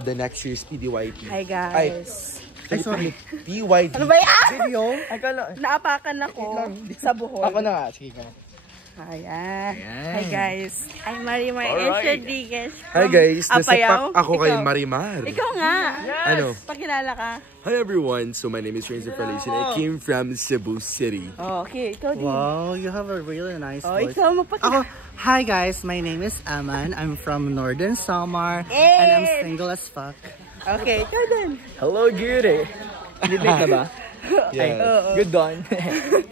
the next year's PDYT. Hi guys. Ay, sorry. PYT. Ano ba yan? Video? Naapakan ako sa buhol. Ako na nga. Sige ka. Ayan. Hi guys. I'm Marimar Rodriguez. Hi guys. Apayao. Ako kay Marimar. Ikaw nga. Yes. Ano? Pakilala ka. Hi everyone. So my name is Renzo Ferlation. I came from Cebu City. Oh, okay. Ikaw din. Wow, you have a really nice voice. Ikaw mapakilala. Hi guys, my name is Aman. I'm from Northern Samar and I'm single as fuck. Okay, ikaw din. Hello, Gyuri. Hindi ka ba? Yeah. Good dawn.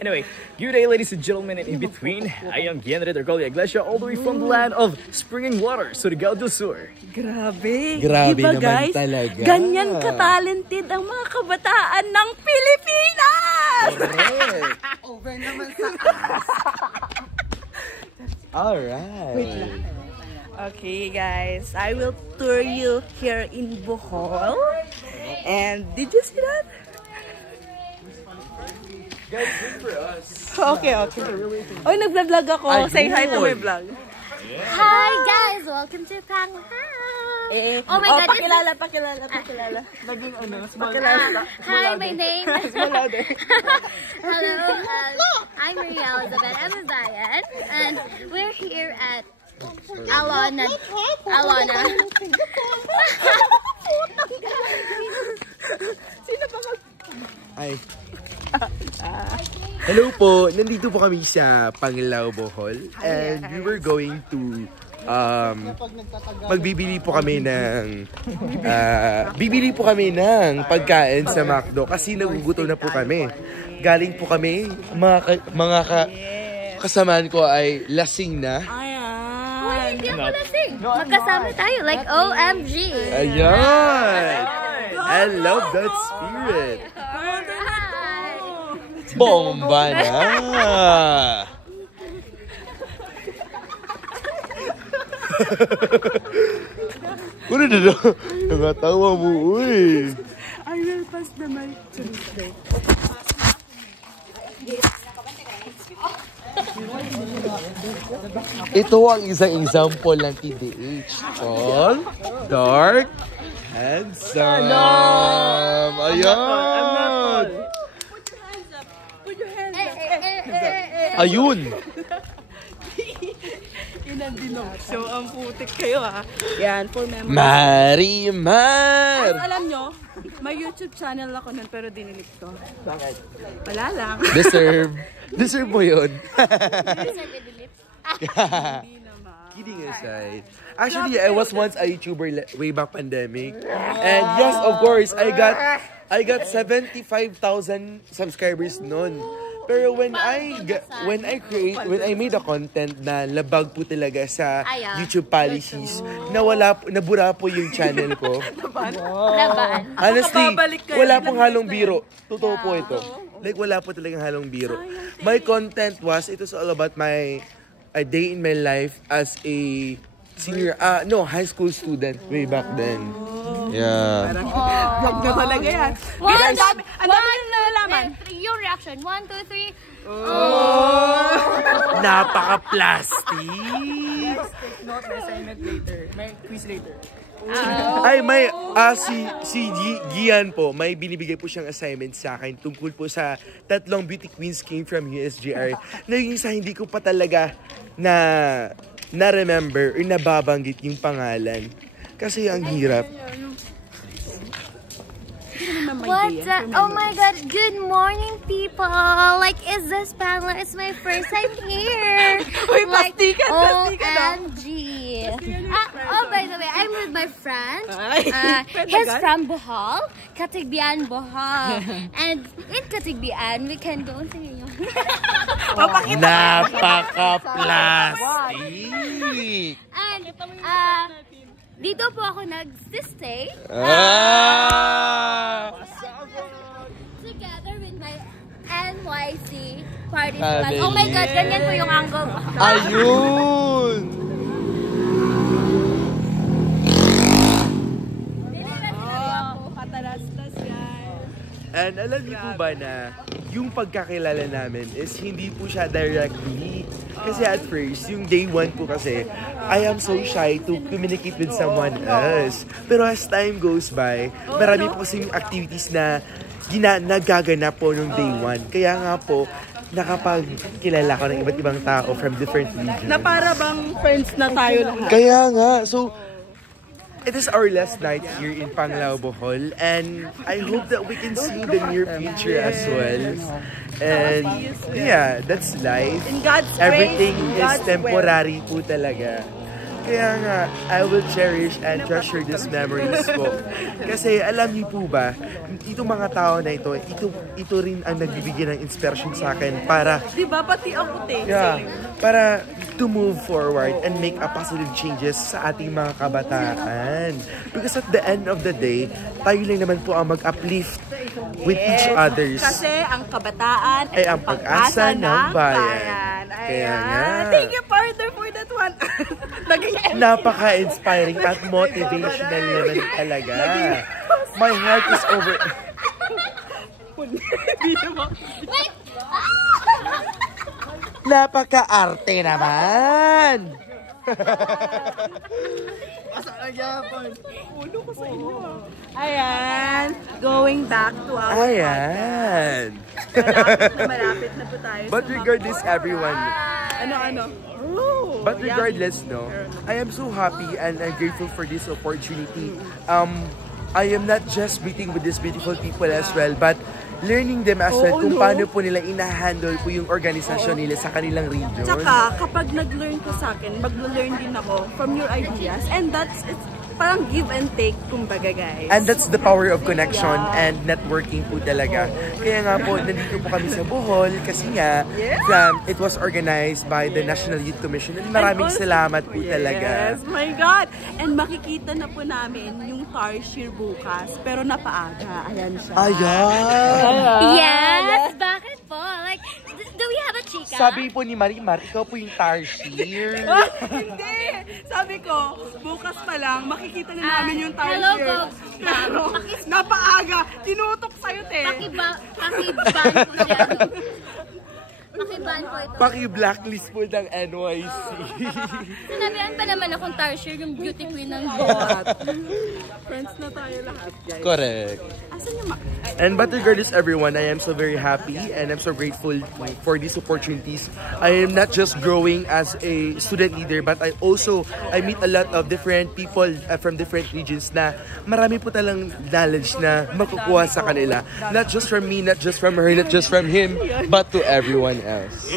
Anyway, good day, ladies and gentlemen, and in between, I am Guillermo Dergolia Iglesia, all the way from the land of springing water, Surigao del Sur. Grabe. Grabe diba, naman guys? talaga. Ganyan ka-talented ang mga kabataan ng Pilipinas! Correct. Over naman sa Alright. Wait lang. Okay, guys. I will tour you here in Bohol. And did you see that? Guys, good for us. Okay. Oh, nag-vlog ako. Ayun. Say hi to my vlog. Hi guys, welcome to Pangham. Oh my God, Pakilala. Naging ano, Hi, my name is Hello, I'm Maria Elizabeth Amazayan, and we're here at Alana. Sino pa Ay. Hello po. Nandito po kami sa Panglao, Bohol. And we were going to bibili po kami ng pagkain sa McDo kasi nagugutom na po kami. Galing po kami, kasamaan ko ay lasing na. Uy, hindi ako lasing. Magkasama tayo, like OMG. Ayan! I love that spirit. Hi. Bomba na! Ano na na? Nangatawa mo, uy! I will pass the mic to you. Ito ang isang example ng TDH. Tall, dark, handsome. Ayan! Put your hands up. Ayun! Inandinog. So, ang putik kayo ha. Yan, for memory. Marimar! Alam nyo, may YouTube channel ako nun pero dinilit ko. Bakit? Wala lang. Deserve mo yun. Hindi naman. Kidding aside. Actually, I was once a YouTuber way back pandemic. And yes, of course, I got 75,000 subscribers noon. Pero when I made a content na labag po talaga sa YouTube policies, nabura po yung channel ko. Laban. Honestly, wala pong halong biro. Totoo po ito. Like, wala po talagang halong biro. My content it was all about a day in my life as a high school student way back then. Yeah. Vlog na talaga yan. Ang dami nyo nalalaman. Yung reaction. 1, 2, 3. Napaka-plastic. Note my assignment later. May quiz later. Ay, si Gian po, may binibigay po siyang assignment sa akin tungkol po sa 3 beauty queens came from USGR. Naging sa hindi ko pa talaga na-remember or nababanggit yung pangalan. Kasi ang hirap. Oh my God, good morning people. Like, is this Pamela? It's my first time here. Uy, Like, plastikan OMG. Oh, by the way, I'm with my friend. He's from Bohol, Katigbian, Bohol. And in Katigbian, we can go to Napaka-plastic. And, dito po ako nag-stay. Together with my NYC party squad. Oh my God, ganyan po yung angle. Ayun! Katalastas, guys. And alam niyo po ba na yung pagkakilala namin is hindi po siya directly Kasi at first, yung day 1 ko kasi, I am so shy to communicate with someone else. Pero as time goes by, marami po kasing activities na nagaganap po nung day 1. Kaya nga po, nakapagkilala ko ng iba't ibang tao from different regions. Na para bang friends na tayo lahat. Kaya nga, so, it is our last night here in Panglao, Bohol, and I hope that we can see the near future as well. And yeah, that's life. In God's way, Everything in is God's temporary po talaga. Kaya nga, I will cherish and treasure these memories ko. Kasi alam niyo po ba, itong mga tao na ito rin ang nagbibigay ng inspiration sa akin para, Diba? Pati ako, yeah, para to move forward and make a positive changes sa ating mga kabataan. Because at the end of the day, tayo lang naman po ang mag-uplift with each others. Kasi ang kabataan ay ang pag-asa ng bayan. Kaya nga. Thank you, partner, for that one. Napaka-inspiring at motivational naman talaga. My heart is over... Napaka-arte naman! Ayan, going back to our Ayan! malapit na po tayo. But regardless, everyone, Ano? but regardless, no, I am so happy and I'm grateful for this opportunity. I am not just meeting with these beautiful people as well, but learning them as well kung paano po nila ina-handle po yung organisasyon nila sa kanilang region. Tsaka, kapag nag-learn ka sa akin, mag-learn din ako from your ideas. And it's parang give and take, kumbaga, guys. And that's the power of connection and networking po talaga. Kaya nga po, nandito po kami sa Bohol kasi nga, it was organized by the National Youth Commission. And maraming salamat po talaga. Yes, my God! And makikita na po namin yung Tarsier bukas, pero napaaga. Ayan siya. Ayan! Yes! Bakit po? Like, do we have a chika? Sabi po ni Marimar, ikaw po yung Tarsier. Hindi! Sabi ko, bukas pa lang, makikita na namin yung Tarsier. Hello, go. Pero, napaaga! Tinutok sa'yo, te! Pakiban ko siya. Pakiban ko ito. Paki-blacklist po ng NYC. Sinabihan pa naman akong Tarsier, yung beauty queen ng buhat. Friends na tayo lahat, guys. Correct. Asan yung And but regardless everyone, I am so very happy and I'm so grateful for these opportunities. I am not just growing as a student leader, but I meet a lot of different people from different regions na marami po talang knowledge na makukuha sa kanila. Not just from me, not just from her, not just from him, but to everyone else.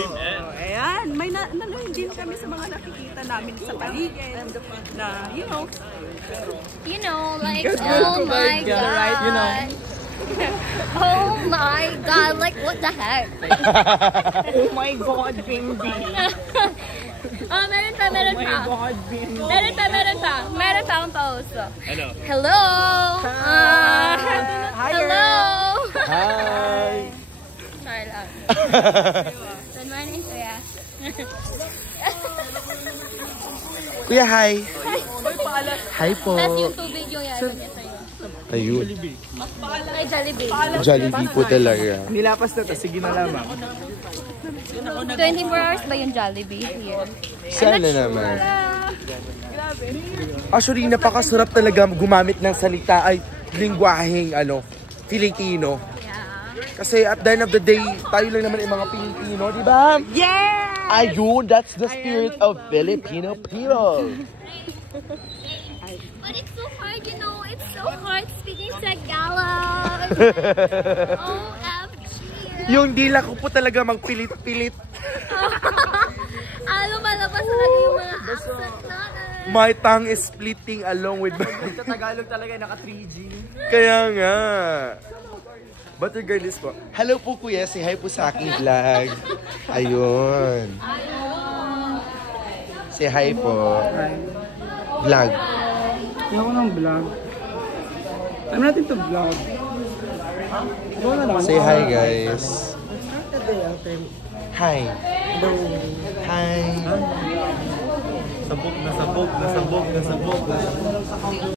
ayan, may nanonood din kami sa mga nakikita namin sa paligid na, You know, like, oh my God. Oh my God, like, what the heck? oh my God, Bindi. Meron pa. Meron pa akong post. Ano? Hello! Hi, Hello! Hi! Sorry lang. Good morning, Kuya. Kuya, hi! Hi po! Tapos yung tubig yung yan niya sa'yo. Ayun. Ay, Jollibee. Jollibee po talaga. Nilapas na to, sige na lamang. 24 hours ba yung Jollibee here? Sana naman. Actually, napakasarap talaga gumamit ng salita ay lingwaheng Filipino. Kasi at the end of the day, tayo lang naman yung mga Pilipino, di ba? Yeah! Ayun, that's the spirit of Filipino people. But it's so hard, it's so hard speaking Tagalog. OMG. Yung dila ko po talaga magpilit-pilit. Lumalabas talaga yung mga accent natin. My tongue is splitting along with Tagalog talaga, naka 3G. Kaya nga. But regardless po, hello po kuya, say hi po sa aking vlog. Ayun. Say hi po. Vlog. Ayoko ng vlog. I'm not into vlog. Say hi guys. Hi. Hi. Sabog na sabog.